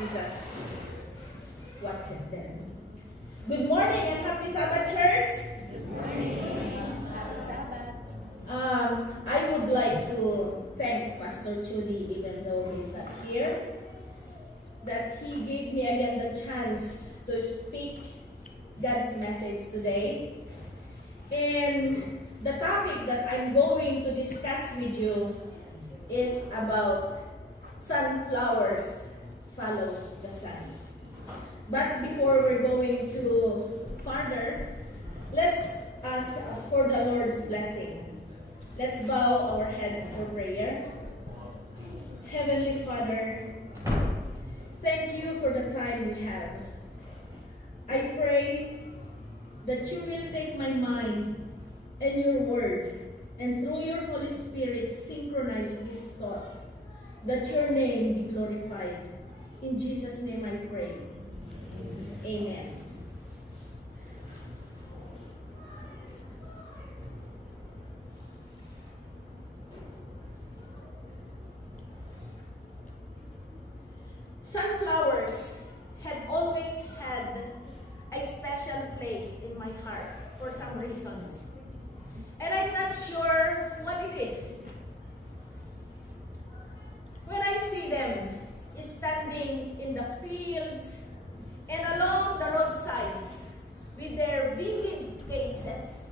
Jesus watches them. Good morning and happy Sabbath, church. Good morning. Happy Sabbath. I would like to thank Pastor Judy, even though he's not here, that he gave me again the chance to speak God's message today. And the topic that I'm going to discuss with you is about sunflowers follows the sun. But before we're going to further, let's ask for the Lord's blessing. Let's bow our heads for prayer. Heavenly Father, thank you for the time we have. I pray that you will take my mind and your word, and through your Holy Spirit synchronize this thought, that your name be glorified. In Jesus' name I pray. Amen. Sunflowers have always had a special place in my heart for some reasons. And I'm not sure what it is. When I see them standing in the fields and along the roadsides with their vivid faces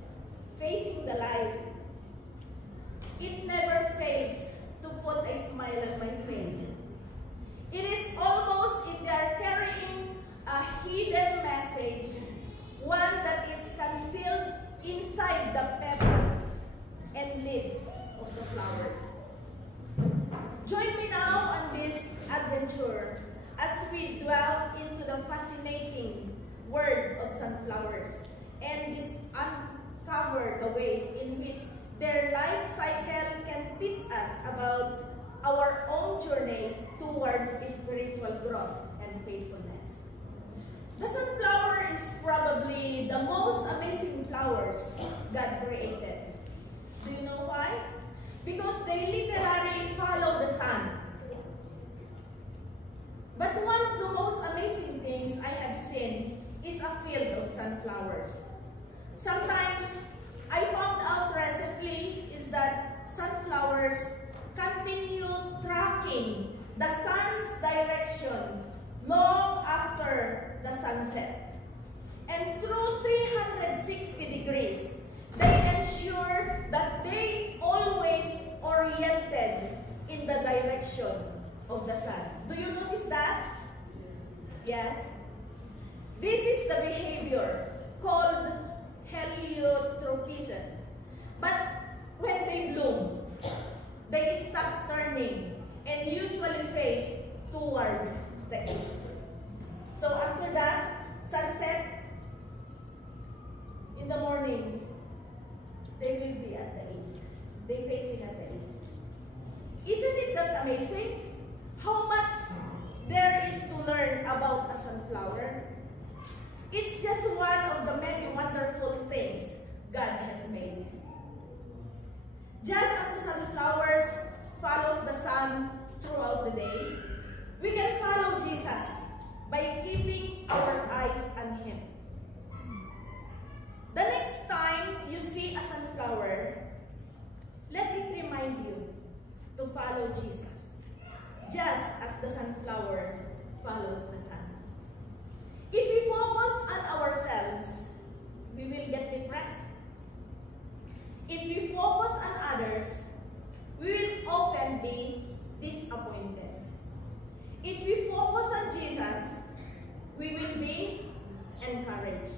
facing the light, it never fails to put a smile on my face. It is almost if they are carrying a hidden message, one that is concealed inside the petals and leaves of the flowers. Join me now on this adventure as we dwell into the fascinating world of sunflowers and uncover the ways in which their life cycle can teach us about our own journey towards spiritual growth and faithfulness. The sunflower is probably the most amazing flowers God created. Do you know why? Because they literally follow the sun. But one of the most amazing things I have seen is a field of sunflowers. Sometimes I found out recently is that sunflowers continue tracking the sun's direction long after the sunset. And through 360 degrees, they ensure that they always oriented in the direction of the sun. Do you notice that? Yes. This is the behavior called heliotropism. But when they bloom, they stop turning and usually face toward the east. So after that, sunset, in the morning, they will be at the east. They facing at the east. Isn't it that amazing? How much there is to learn about a sunflower? It's just one of the many wonderful things God has made. Just as the sunflowers follows the sun throughout the day, we can follow Jesus by keeping our eyes on Him. The next time you see a sunflower, let it remind you to follow Jesus, just as the sunflower follows the sun. If we focus on ourselves, we will get depressed. If we focus on others, we will often be disappointed. If we focus on Jesus, we will be encouraged.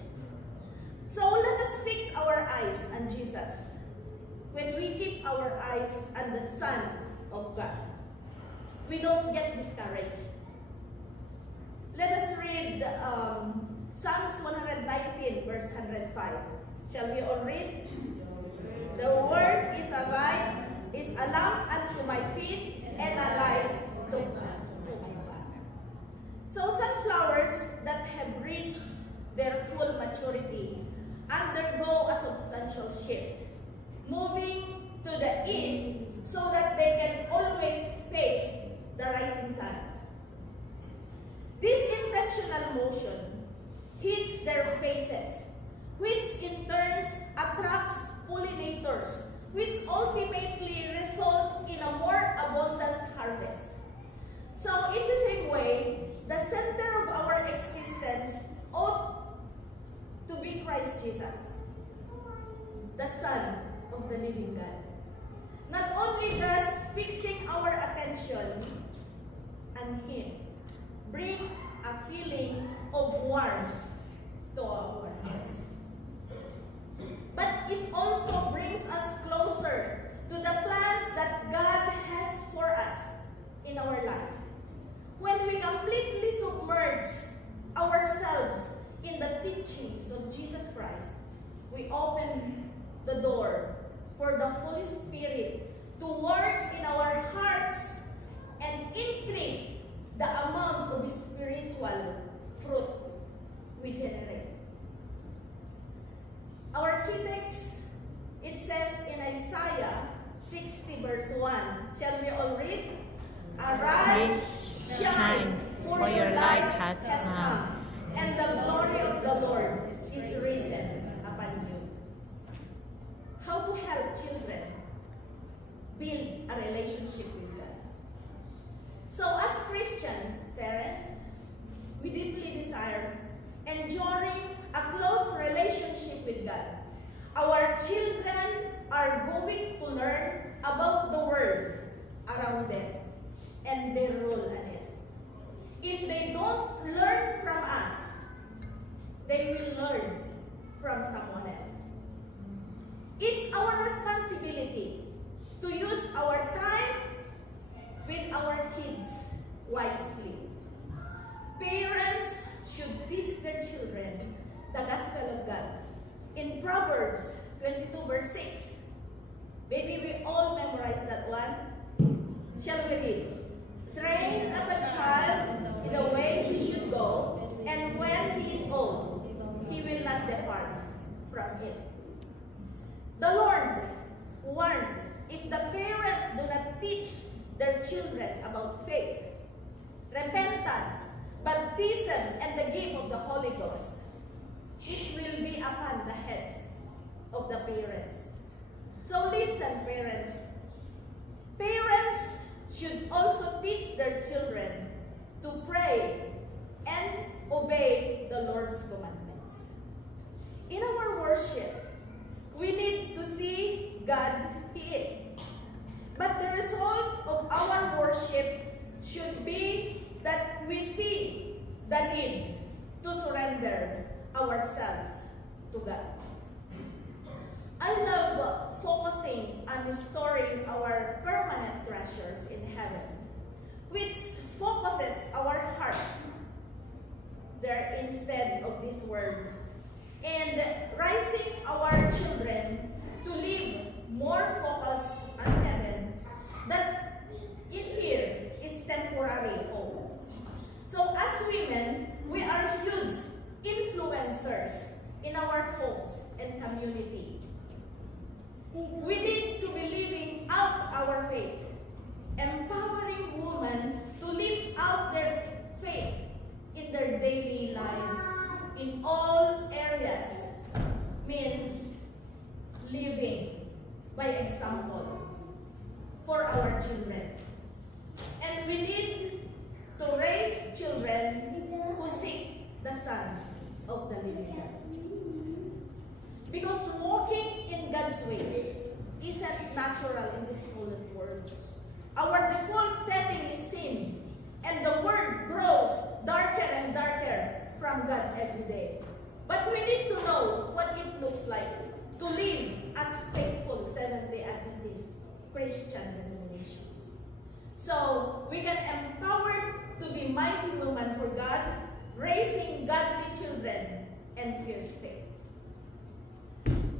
So let us fix our eyes on Jesus when we keep our eyes on the Son of God. We don't get discouraged. Let us read Psalms 119, verse 105. Shall we all read? The word is a light, is a lamp unto my feet, and a light to my path. So sunflowers that have reached their full maturity undergo a substantial shift, moving to the east so that they can always face the rising sun. gravitational motion hits their faces, which in turn attracts pollinators, which ultimately results in a more abundant harvest. So in the same way, the center of our existence ought to be Christ Jesus, the Son of the living God. Not only does fixing our attention on Him bring a feeling of warmth to our hearts, but it also brings us closer to the plans that God has for us in our life. When we completely submerge ourselves in the teachings of Jesus Christ, we open the door for the Holy Spirit to work in our hearts and increase the amount of spiritual fruit we generate. Our key text, it says in Isaiah 60 verse 1. Shall we all read? Arise, shine, for your light has come, and the glory of the Lord is risen upon you. How to help children build a relationship with God. So as Christians, parents, we deeply desire enjoying a close relationship with God. Our children are going to learn about the world around them and their role in it. If they don't learn from us, they will learn from someone else. It's our responsibility to use our time with our kids wisely. Parents should teach their children the gospel of God. In Proverbs 22 verse 6, maybe we all memorize that one. Shall we read? Train up a child in the way he should go, and when he is old, he will not depart from it. The Lord warned, if the parent do not teach their children about faith, repentance, baptism, and the gift of the Holy Ghost, it will be upon the heads of the parents. So listen, parents. Parents should also teach their children to pray and obey the Lord's commandments. In our worship, we need to see God He is. But the result of our worship should be that we see the need to surrender ourselves to God. I love focusing on restoring our permanent treasures in heaven, which focuses our hearts there instead of this world, and raising our children to live more focused on heaven, that in here is temporary home. So as women, we are huge influencers in our homes and community. We need to be living out our faith, empowering women to live out their faith in their daily lives in all areas, means living by example for our children. And we need to raise children who seek the Son of the living God. Because walking in God's ways isn't natural in this fallen world. Our default setting is sin, and the world grows darker and darker from God every day. But we need to know what it looks like to live as faithful Seventh-day Adventist Christian denominations. So we get empowered to be mighty women for God, raising godly children and fierce faith.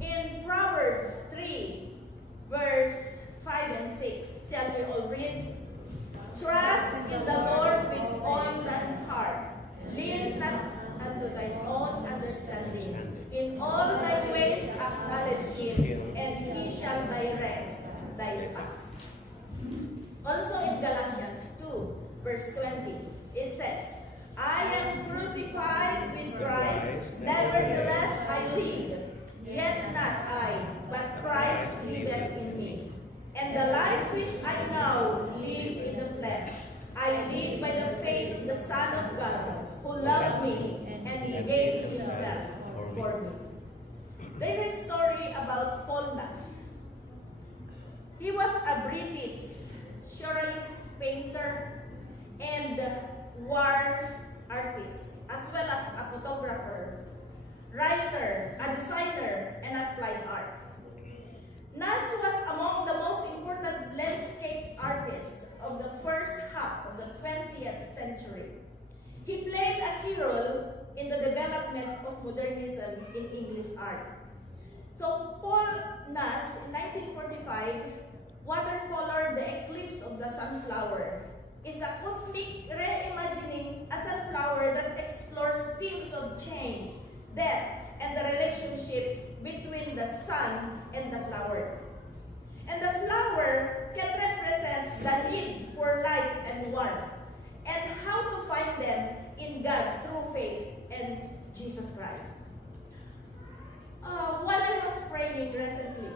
In Proverbs 3, verse 5 and 6, shall we all read? Trust in the Lord with all thine heart. Lean not unto thine own understanding. In all thy ways acknowledge Him, and He shall direct thy paths. Also in Galatians 2, verse 20, it says, I am crucified with Christ, nevertheless I live. Yet not I, but Christ liveth in me. And the life which I now live in the flesh, I live by the faith of the Son of God, who loved me, and he gave himself for me. There is a story about Paul Nash. He was a British surrealist painter and war artist, as well as a photographer, writer, a designer, and applied art. Nash was among the most important landscape artists of the first half of the 20th century. He played a key role in the development of modernism in English art. So Paul Nash, in 1945, watercolored the eclipse of the sunflower. Is a cosmic reimagining a sunflower that explores themes of change, death, and the relationship between the sun and the flower. And the flower can represent the need for light and warmth, and how to find them in God through faith and Jesus Christ. While I was praying recently,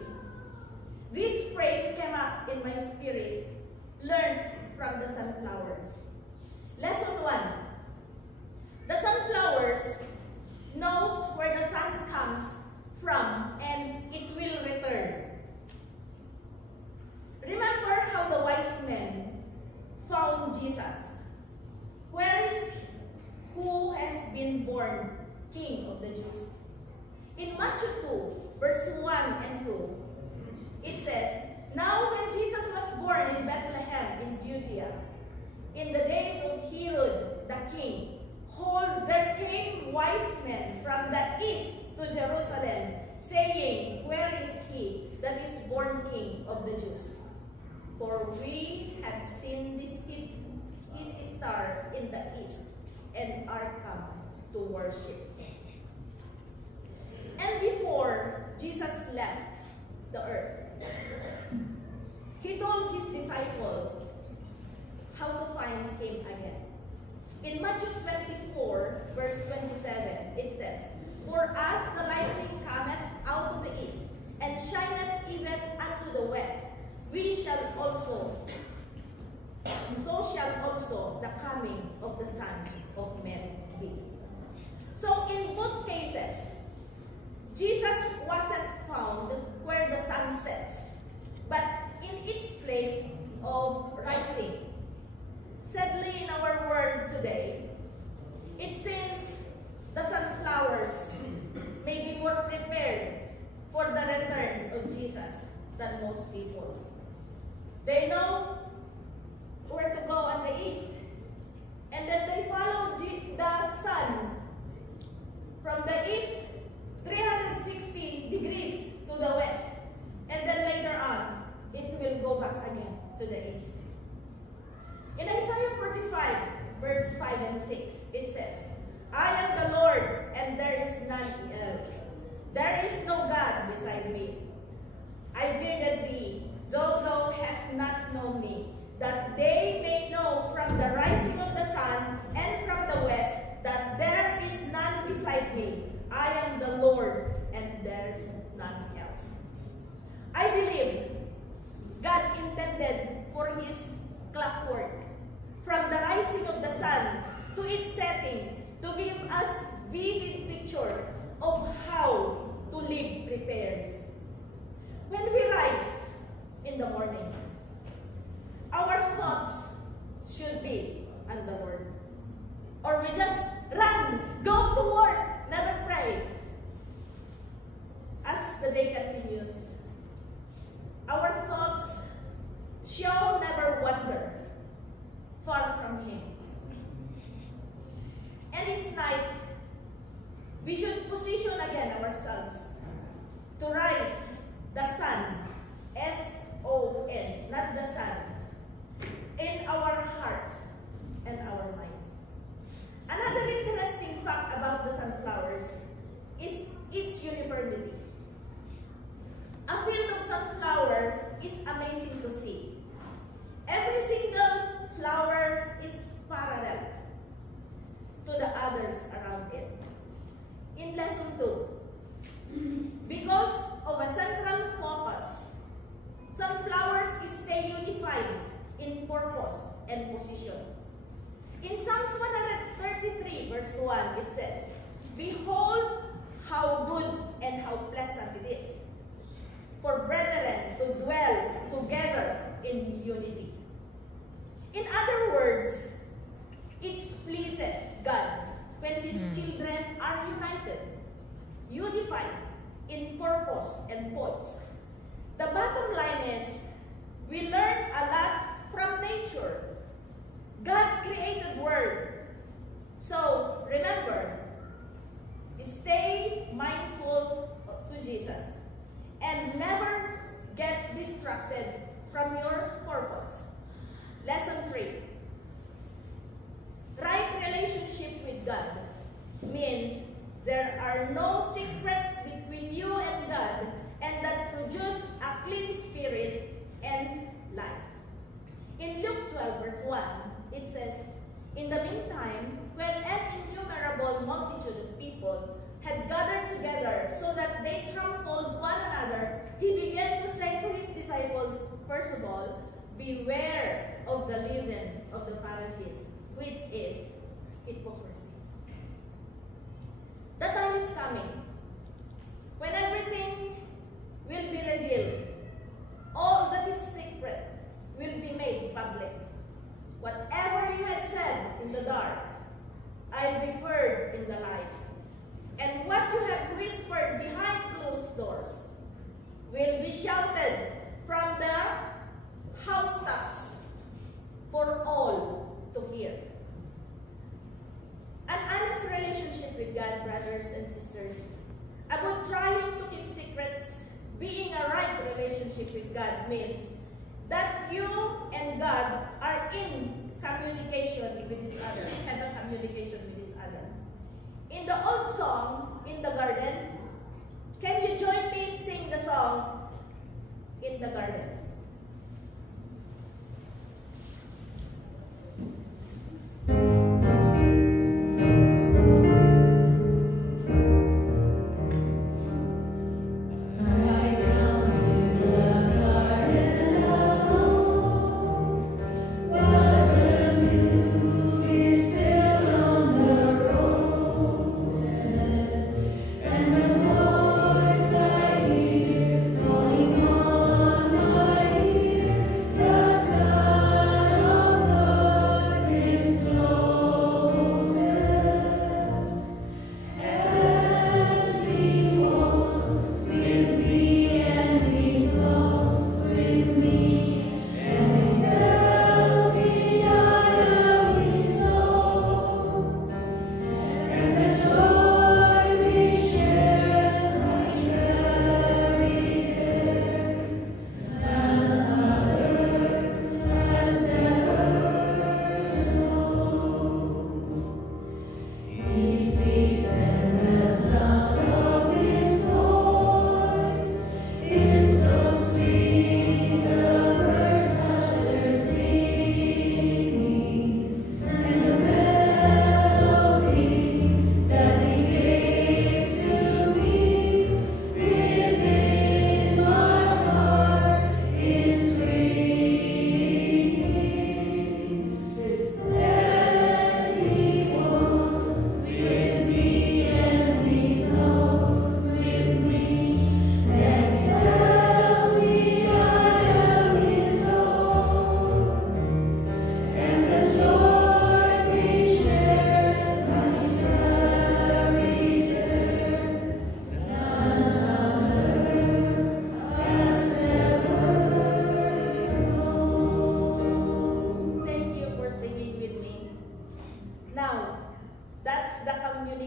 this phrase came up in my spirit, learned from the sunflower. Lesson 1. The sunflowers knows where the sun comes from and it will return. Remember how the wise men found Jesus. Where is who has been born King of the Jews? In Matthew 2, verse 1 and 2, it says, Now when Jesus was born in Bethlehem in Judea, in the days of Herod the king, behold, there came wise men from the east to Jerusalem, saying, Where is he that is born King of the Jews? For we have seen his star in the east, and are come to worship. And before Jesus left the earth, he told his disciple how to find him again. In Matthew 24, verse 27, it says, For as the lightning cometh out of the east, and shineth even unto the west, so shall also the coming of the Son of Man be. So in both cases, Jesus wasn't found where the sun sets, but in its place of rising. Sadly, in our world today, it seems the sunflowers may be more prepared for the return of Jesus than most people. They know where to go on the east, and then they follow the sun from the east 360 degrees to the west, and then later on it will go back again to the east. In Isaiah 45, verse 5 and 6, it says, I am the Lord, and there is none else. There is no God beside me. I bearded thee, though thou hast not known me, that they may know from the rising of the sun and from the west that there is none beside me. I am the Lord, and there is none else. I believe God intended for his clockwork, from the rising of the sun to its setting, to give us vivid picture of how to live prepared. When we rise in the morning, our thoughts should be on the Lord. Or we just run, go to work, never pray. As the day continues, our thoughts shall never wander far from him. And it's night, we should position again ourselves to rise the sun, S-O-N, not the sun, in our hearts and our minds. Another interesting fact about the sunflowers is its uniformity. A field of sunflower is amazing to see. Every single flower is parallel. verse 1, it says, "Behold how good and how pleasant it is for brethren to dwell together in unity." In other words, it pleases God when His children are united, unified in purpose and poise. The bottom line is, we learn a lot from nature. God created world. So, remember, stay mindful to Jesus and never get distracted from your purpose. Lesson 3. Right relationship with God means there are no secrets between you and God, and that produce a clean spirit and life. In Luke 12 verse 1, it says, "In the meantime, when an innumerable multitude of people had gathered together so that they trampled one another, he began to say to his disciples, first of all, beware of the leaven of the Pharisees, which is hypocrisy." The time is coming when everything will be revealed. All that is secret will be made public. Whatever you had said in the dark, I'll be heard in the light. And what you have whispered behind closed doors will be shouted from the housetops for all to hear. An honest relationship with God, brothers and sisters, about trying to keep secrets, being a right relationship with God means that you and God are in communication with each other, have a communication with each other. In the old song, "In the Garden," can you join me sing the song, "In the Garden"?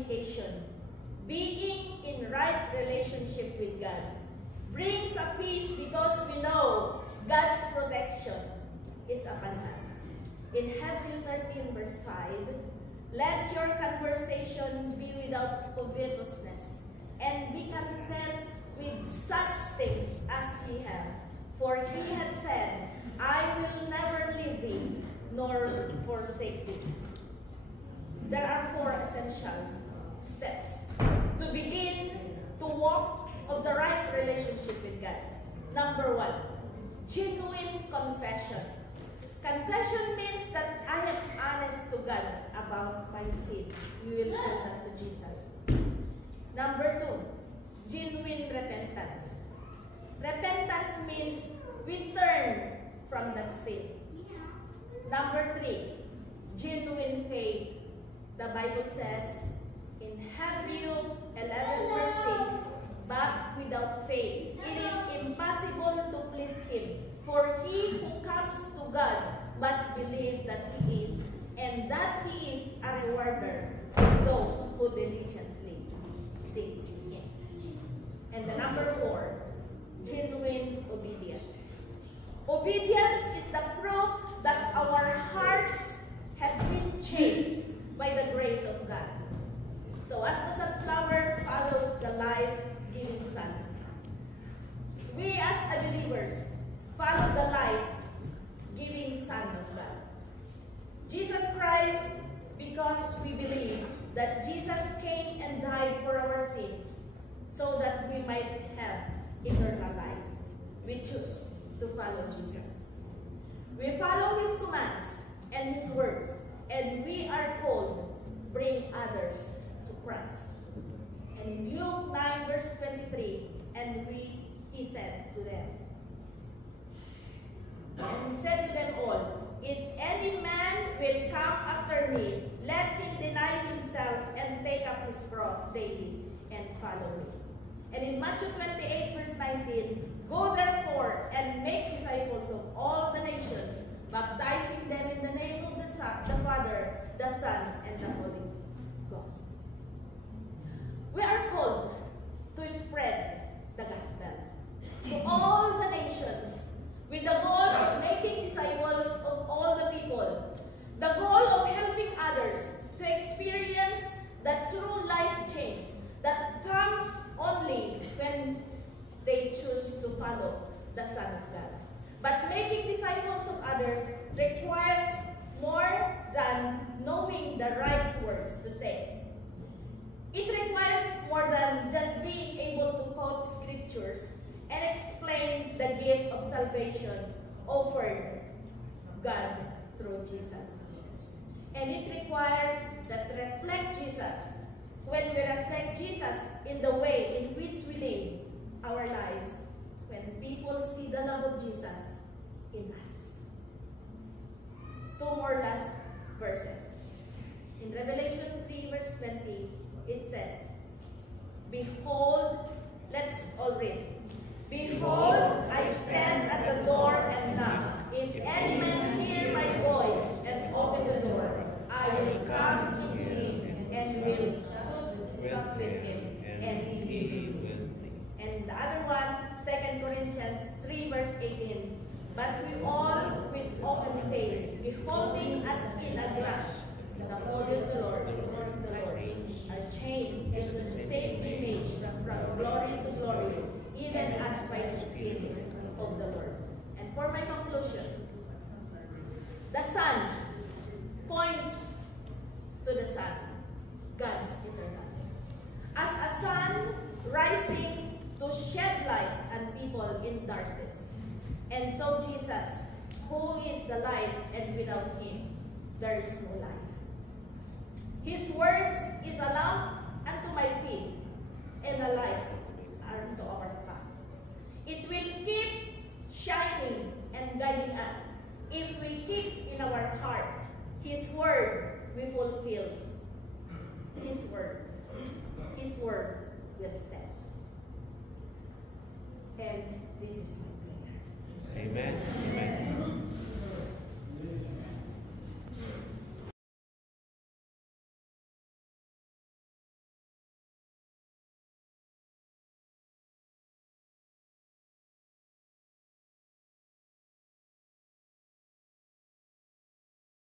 communication, being in right relationship with God, brings a peace because we know God's protection is upon us. In Hebrews 13 verse 5, let your conversation be without covetousness, and be content with such things as ye have. For he had said, I will never leave thee, nor forsake thee. There are 4 essential steps to begin to walk of the right relationship with God. Number 1, genuine confession. Confession means that I am honest to God about about my sin, we will tell that to Jesus. Number 2, genuine repentance. Repentance means we turn from that sin. Number 3, genuine faith. The Bible says in Hebrews 11 verse 6, but without faith, it is impossible to please Him. For he who comes to God must believe that He is, and that He is a rewarder of those who diligently seek Him. And the number 4, genuine obedience. Obedience is the proof that our hearts have been changed by the grace of God. So as the sunflower follows the life-giving sun, we as believers follow the life-giving Son of God. Jesus Christ, because we believe that Jesus came and died for our sins so that we might have eternal life. We choose to follow Jesus. We follow His commands and His words, and we are called bring others to Christ. And in Luke 9 verse 23, and He said to them, and He said to them all, if any man will come after me, let him deny himself and take up his cross daily and follow me. And in Matthew 28 verse 19, go therefore and make disciples of all the nations, baptizing them in the name of the Father, the Son, and the Holy Ghost. We are called to spread the gospel to all the nations with the goal of making disciples of all the people, the goal of helping others to experience the true life change that comes only when they choose to follow the Son of God. But making disciples of others requires more than knowing the right words to say. It requires more than just being able to quote scriptures and explain the gift of salvation offered God through Jesus. And it requires that to reflect Jesus. When we reflect Jesus in the way in which we live our lives, when people see the love of Jesus in us. 2 more last verses. In Revelation 3 verse 20, it says, behold, let's all read. Behold, I stand at the door and knock. If any man hear my voice and open the door, I will come to him and will sup with him, and he will with me. And the other one, 2 Corinthians 3 verse 18. But we all with open face, beholding as in a glass the glory of the Lord, are changed into the same image from glory to glory, even as by the Spirit of the Lord. And for my conclusion, the sun points to the sun, God's eternal. As a sun rising to shed light on people in darkness. And so Jesus, who is the light, and without Him, there is no life. His words is a lamp unto my feet, and a light unto our path. It will keep shining and guiding us if we keep in our heart His word we fulfill. His word will stand. And this is my prayer. Amen. Amen.